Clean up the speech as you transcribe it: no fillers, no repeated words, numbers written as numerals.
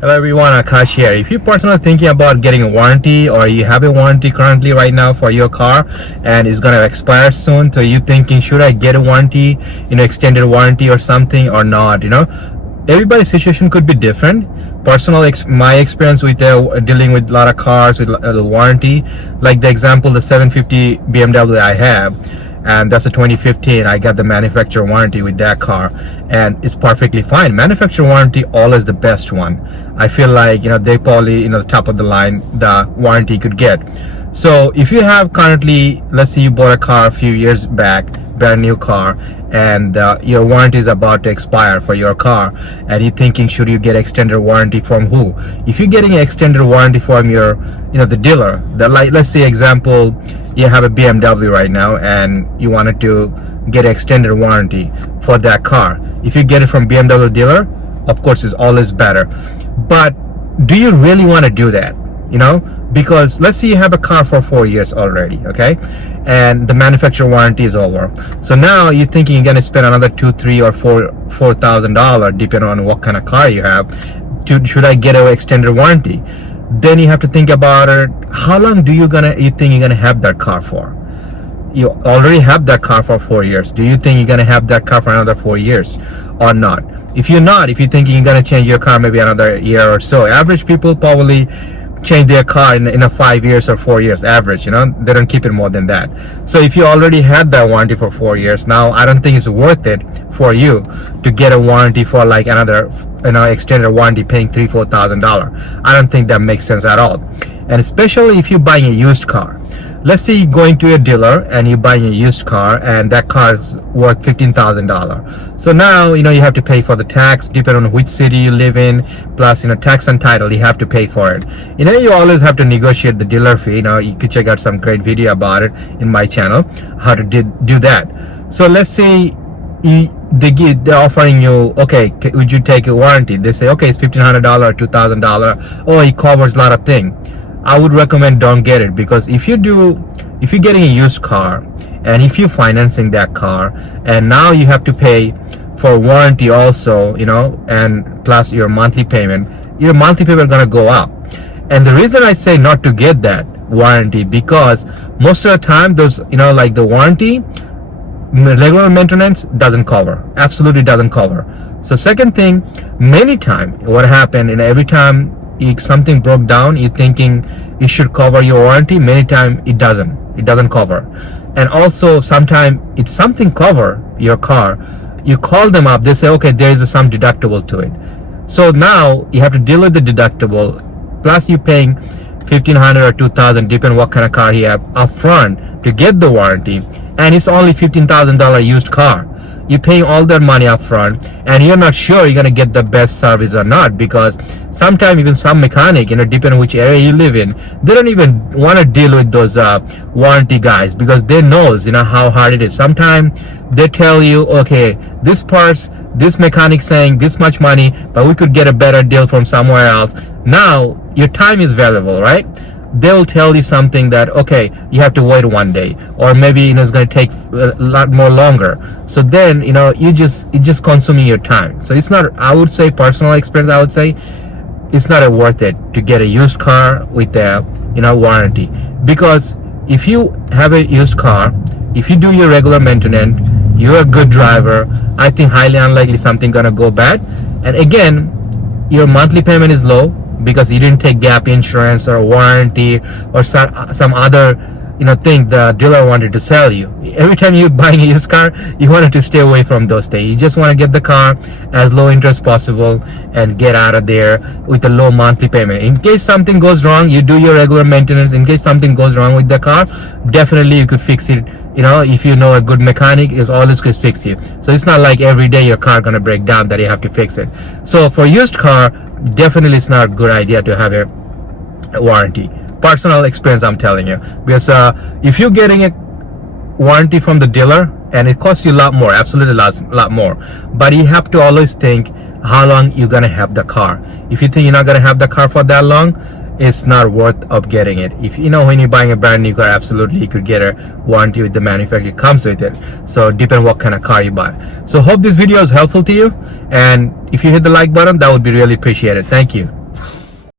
Hello everyone, Akash here. If you're personally thinking about getting a warranty or you have a warranty currently right now for your car and it's gonna expire soon, so you thinking should I get a warranty, extended warranty or something or not, everybody's situation could be different. My experience with dealing with a lot of cars with the warranty, like the example, the 750 BMW I have, and that's a 2015. I got the manufacturer warranty with that car and it's perfectly fine. Manufacturer warranty always the best one. I feel like they probably the top of the line the warranty you could get. So if you have currently, let's say you bought a car a few years back, brand new car, and your warranty is about to expire for your car, and you're thinking should you get extended warranty from who? If you're getting an extended warranty from your the dealer, let's say example, you have a BMW right now and you wanted to get an extended warranty for that car. If you get it from BMW dealer, of course it's always better, but do you really want to do that? Because let's say you have a car for 4 years already, okay, and the manufacturer warranty is over. So now you're thinking you're gonna spend another $2,000, $3,000 or $4,000 depending on what kind of car you have. Should I get an extended warranty? Then you have to think about it. How long do you think you're gonna have that car for? You already have that car for 4 years. Do you think you're gonna have that car for another 4 years or not? If you're thinking you're gonna change your car maybe another year or so, average people probably change their car in a 5 years or 4 years average. They don't keep it more than that. So if you already had that warranty for 4 years, now I don't think it's worth it for you to get a warranty for like another extended warranty paying $3,000-$4,000. I don't think that makes sense at all. And especially if you're buying a used car. Let's say you're going to a dealer and you're buying a used car and that car is worth $15,000. So now you have to pay for the tax depending on which city you live in, plus tax and title, you have to pay for it. You always have to negotiate the dealer fee. You could check out some great video about it in my channel, how to do that. So let's say they're offering you, okay, would you take a warranty? They say, okay, it's $1,500 or $2,000. Oh, it covers a lot of things. I would recommend don't get it, because if you're getting a used car and if you're financing that car and now you have to pay for warranty also, and plus your monthly payment gonna go up. And the reason I say not to get that warranty, because most of the time those like the warranty, regular maintenance doesn't cover, absolutely doesn't cover. So second thing, many times what happened, every time if something broke down, you're thinking it should cover your warranty. Many times it doesn't cover. And also sometimes it's something cover your car, you call them up, they say, okay, there is some deductible to it. So now you have to deal with the deductible, plus you're paying $1,500 or $2,000 depending what kind of car you have up front to get the warranty, and it's only $15,000 used car. You're paying all that money up front and you're not sure you're gonna get the best service or not, because sometimes even some mechanic, depending on which area you live in, they don't even want to deal with those warranty guys, because they knows how hard it is. Sometimes they tell you, okay, this parts, this mechanic saying this much money, but we could get a better deal from somewhere else. Now your time is valuable, right? They'll tell you something that, okay, you have to wait 1 day, or maybe it's going to take a lot more longer. So then it's just consuming your time. So it's not, I would say, personal experience, I would say it's not worth it to get a used car with a warranty, because if you have a used car, if you do your regular maintenance, you're a good driver, I think highly unlikely something gonna go bad. And again, your monthly payment is low because you didn't take gap insurance or warranty or some other thing the dealer wanted to sell you. Every time you're buying a used car, you wanted to stay away from those things. You just want to get the car as low interest possible and get out of there with a low monthly payment. In case something goes wrong, you do your regular maintenance. In case something goes wrong with the car, definitely you could fix it. If you know a good mechanic, is always could fix you. So it's not like every day your car gonna break down that you have to fix it. So for used car, definitely it's not a good idea to have a warranty. Personal experience, I'm telling you, because if you're getting a warranty from the dealer and it costs you a lot more, absolutely a lot more, but you have to always think how long you're gonna have the car. If you think you're not gonna have the car for that long, it's not worth of getting it. If when you're buying a brand new car, absolutely you could get a warranty with the manufacturer, it comes with it. So depend what kind of car you buy. So hope this video is helpful to you, and if you hit the like button, that would be really appreciated. Thank you.